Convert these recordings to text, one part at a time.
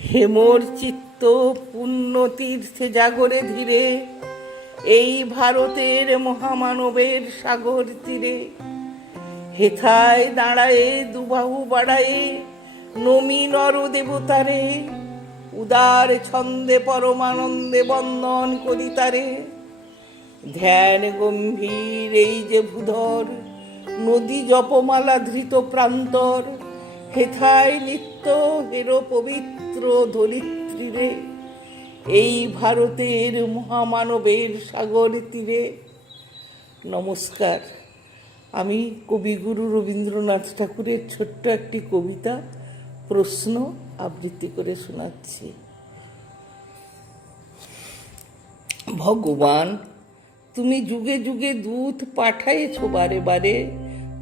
হেমর চিত্ত পুণ্য তীর্থে জাগরে ধীরে, এই ভারতের মহামানবের সাগর তীরে। হেথায় দাঁড়ায়ে দুবাহু বাড়ায়ে নমি নর দেবতারে, উদার ছন্দে পরমানন্দে বন্দন করি তারে। ধ্যান গম্ভীর এই যে ভূধর, নদী জপমালা ধৃত প্রান্তর। হেথায় নিত্য হেরো পবিত্র ধরিত্রীরে, এই ভারতের মহামানবের সাগর তীরে। নমস্কার, আমি কবিগুরু রবীন্দ্রনাথ ঠাকুরের ছোট্ট একটি কবিতা প্রশ্ন আবৃত্তি করে শোনাচ্ছি। ভগবান, তুমি যুগে যুগে দূত পাঠাইছ বারে বারে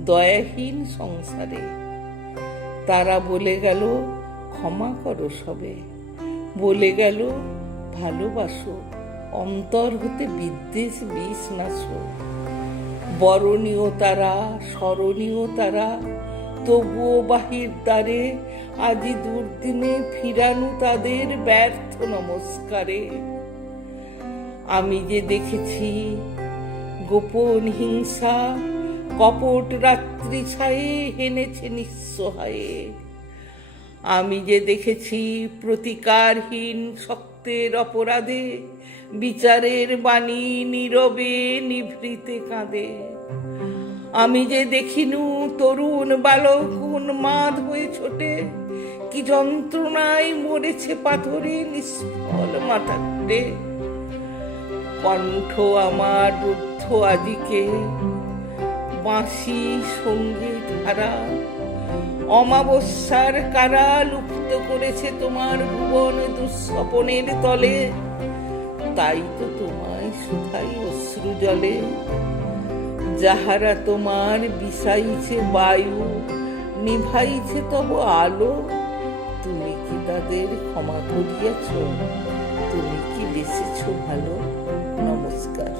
দয়াহীন সংসারে। তারা বলে গেল ক্ষমা করো সবে, বলে গেল ভালোবাসো, অন্তর হতে বিদ্বেষ বিষ নাশো। বরণীয় তারা, স্মরণীয় তারা, তবুও বাহির দ্বারে আজি দুর্দিনে ফিরানু তাদের ব্যর্থ নমস্কারে। আমি যে দেখেছি গোপন হিংসা, কপট রাত্রি ছায়ে হেনেছে নিঃসহায়ে। আমি যে দেখেছি প্রতিকারহীন শক্তের অপরাধে, বিচারের বাণী নীরবে নিভৃতে কাঁদে। আমি যে দেখিনু তরুণ বালক উন্মাদ হয়ে ছোটে, কি যন্ত্রণায় মরেছে পাথরে নিষ্ফল মাথাতে। কণ্ঠ আমার রুদ্ধ আজিকে, বাঁশি সঙ্গীত ধারা, অমাবস্যার কারা লুপ্ত করেছে তোমার ভুবন দুঃস্বপনের তলে। তাই তো তোমায় শুধাই অশ্রু জলে, যাহারা তোমার বিষাইছে বায়ু, নিভাইছে তব আলো। তুমি কি তাদের ক্ষমা করিয়াছ? তুমি কি বেসেছ ভালো? নমস্কার।